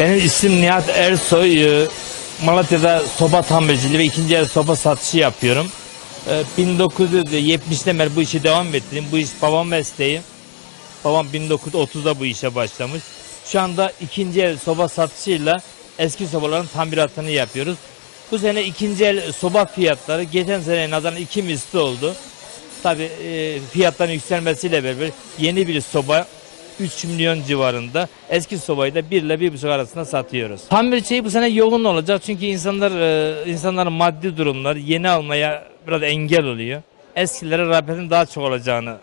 Benim ismim Nihat Ersoy. Ee, Malatya'da soba tamirciliği ve ikinci el soba satışı yapıyorum. Ee, 1970'ten beri bu işi devam ettim. Bu iş babam mesleği. Babam 1930'da bu işe başlamış. Şu anda ikinci el soba satışıyla eski sobaların tamiratını yapıyoruz. Bu sene ikinci el soba fiyatları geçen seneye nazaran iki misli oldu. Tabi fiyatların yükselmesiyle beraber yeni bir soba 3 milyon civarında. Eski sobayı da 1 ile 1,5 arasında satıyoruz. Tamirciyi bu sene yoğun olacak çünkü insanlar e, insanların maddi durumları yeni almaya biraz engel oluyor. Eskilere rağbetin daha çok olacağını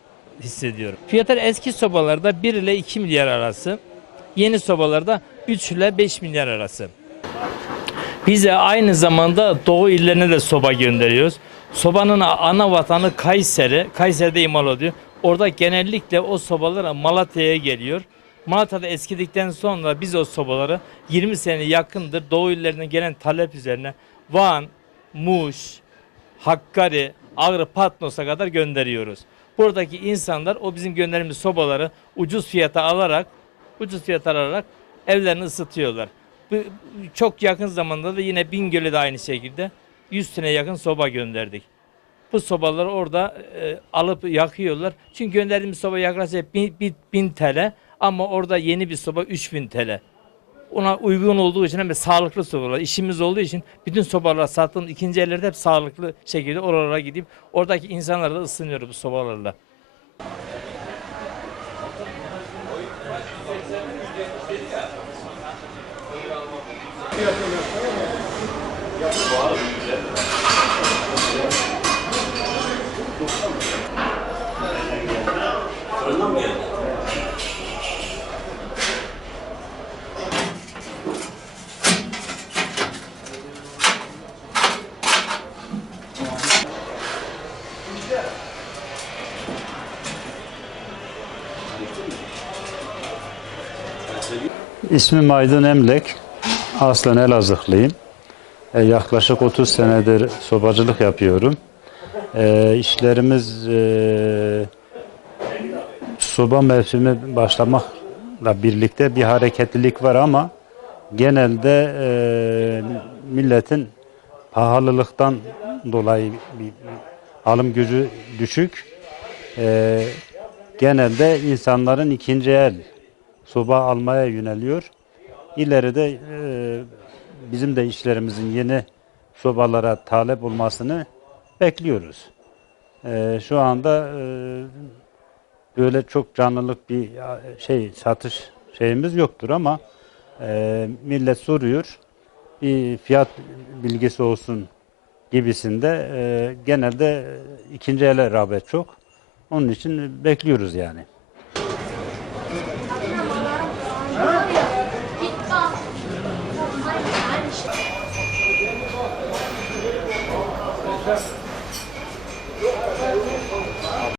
hissediyorum. Fiyatlar eski sobalarda 1 ile 2 milyar arası. Yeni sobalarda 3 ile 5 milyar arası. Bize aynı zamanda Doğu illerine de soba gönderiyoruz. Sobanın ana vatanı Kayseri. Kayseri'de imal oluyor. Orada genellikle o sobalar Malatya'ya geliyor. Malatya'da eskidikten sonra biz o sobaları 20 sene yakındır Doğu illerinden gelen talep üzerine Van, Muş, Hakkari, Ağrı, Patnos'a kadar gönderiyoruz. Buradaki insanlar o bizim gönderdiğimiz sobaları ucuz fiyata alarak ucuz fiyata alarak evlerini ısıtıyorlar. Bu, çok yakın zamanda da yine Bingöl'e de aynı şekilde 100 tane yakın soba gönderdik. Bu sobaları orada e, alıp yakıyorlar. Çünkü gönderdiğimiz soba yaklaşık 1000, 1000 TL ama orada yeni bir soba 3000 TL. Ona uygun olduğu için hem de sağlıklı sobalar. İşimiz olduğu için bütün sobalar sattığım ikinci ellerde hep sağlıklı şekilde oralara gidip oradaki insanlar da ısınıyor bu sobalarla. İsmim Aydın Emlek. Aslen Elazığlıyım. E, yaklaşık 30 senedir sobacılık yapıyorum. E, işlerimiz e, soba mevsimi başlamakla birlikte bir hareketlilik var ama genelde e, milletin pahalılıktan dolayı bir, alım gücü düşük. E, genelde insanların ikinci el soba almaya yöneliyor. İleride e, bizim de işlerimizin yeni sobalara talep olmasını bekliyoruz. E, şu anda e, böyle çok canlılık bir şey satış şeyimiz yoktur ama e, millet soruyor. Bir fiyat bilgisi olsun gibisinde e, genelde ikinci ele rağbet çok. Onun için bekliyoruz yani.